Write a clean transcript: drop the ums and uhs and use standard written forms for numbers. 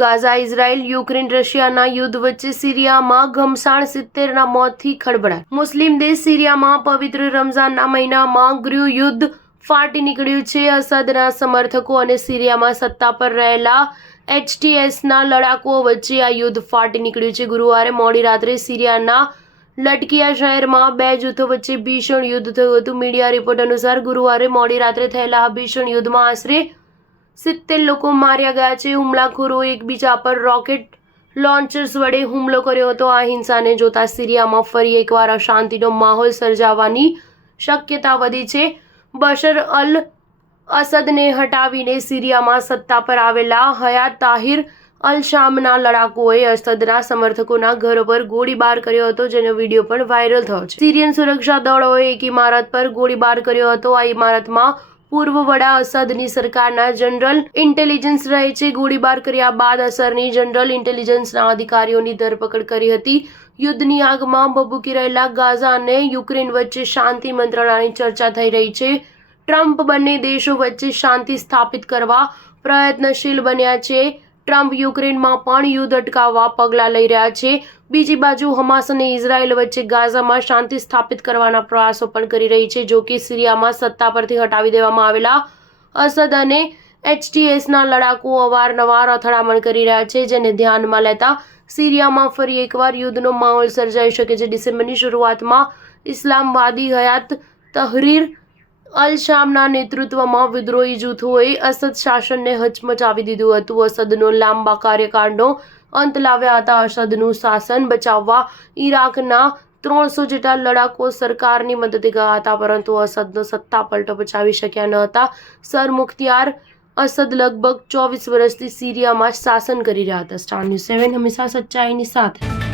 Gaza, Israel, Ukraine, રશિયાના યુદ્ધ વચ્ચે સિરિયામાં ઘમસાણ 70ના મોતથી ખળભળાટ. મુસ્લિમ દેશ સિરિયામાં પવિત્ર રમઝાનના મહિનામાં ગૃહ યુદ્ધ ફાટી નીકળ્યું છે. અસદના સમર્થકો અને સિરિયામાં સત્તા પર રહેલા HTSના લડાકુઓ વચ્ચે આ યુદ્ધ ફાટી નીકળ્યું છે. ગુરુવારે મોડી રાત્રે સિરિયાના લટકિયા શહેરમાં બે જૂથો વચ્ચે ભીષણ યુદ્ધ થયું હતું. મીડિયા રિપોર્ટ અનુસાર ગુરુવારે મોડી રાત્રે થયેલા આ ભીષણ યુદ્ધમાં આશરે 70 લોકો માર્યા ગયા છે. હુમલાખોરોએ એકબીજા પર રોકેટ લોન્ચર્સ વડે હુમલો કર્યો હતો. આ હિંસાને જોતા સિરિયામાં ફરી એકવાર અશાંતિનો માહોલ સર્જાવાની શક્યતા વધી છે. બશર અલ અસદને હટાવીને સિરિયામાં સત્તા પર આવેલા હયાત તાહિર અલ શામના લડાકુઓએ અસદના સમર્થકોના ઘરો પર ગોળીબાર કર્યો હતો, જેનો વિડીયો પણ વાયરલ થયો છે. સિરિયન સુરક્ષા દળોએ એક ઇમારત પર ગોળીબાર કર્યો હતો. આ ઇમારતમાં પૂર્વ વડા અસદની સરકારના જનરલ ઇન્ટેલિજન્સ રહે છે. ગોળીબાર કર્યા બાદ અસરની જનરલ ઇન્ટેલિજન્સના અધિકારીઓની ધરપકડ કરી હતી. યુદ્ધની આગમાં ભભૂકી રહેલા ગાઝા અને યુક્રેન વચ્ચે શાંતિ મંત્રણાની ચર્ચા થઈ રહી છે. ટ્રમ્પ બંને દેશો વચ્ચે શાંતિ સ્થાપિત કરવા પ્રયત્નશીલ બન્યા છે. ટ્રમ્પ યુક્રેનમાં પણ યુદ્ધ અટકાવવા પગલાં લઈ રહ્યા છે. બીજી બાજુ હમાસ અને ઇઝરાયલ વચ્ચે ગાઝામાં શાંતિ સ્થાપિત કરવાના પ્રયાસો પણ કરી રહી છે. જો કે સિરિયામાં સત્તા પરથી હટાવી દેવામાં આવેલા અસદ અને HTSના લડાકુઓ અવારનવાર અથડામણ કરી રહ્યા છે, જેને ધ્યાનમાં લેતા સિરિયામાં ફરી એકવાર યુદ્ધનો માહોલ સર્જાઈ શકે છે. ડિસેમ્બરની શરૂઆતમાં ઇસ્લામવાદી હયાત તહરીર અલ શામના નેતૃત્વમાં વિદ્રોહી જૂથોએ અસદ શાસનને હચમચાવી દીધું હતું. અસદનો લાંબા કાર્યકાળનો અંત લાવ્યા હતા. અસદનું શાસન બચાવવા ઇરાકના 300 જેટલા લડાકુઓ સરકારની મદદે ગયા હતા, પરંતુ અસદનો સત્તા પલટો બચાવી શક્યા ન હતા. સર મુખ્તિયાર અસદ લગભગ 24 વર્ષથી સિરિયામાં શાસન કરી રહ્યા હતા. સ્ટાર ન્યૂઝ 7 હંમેશા સચ્ચાઈની સાથે.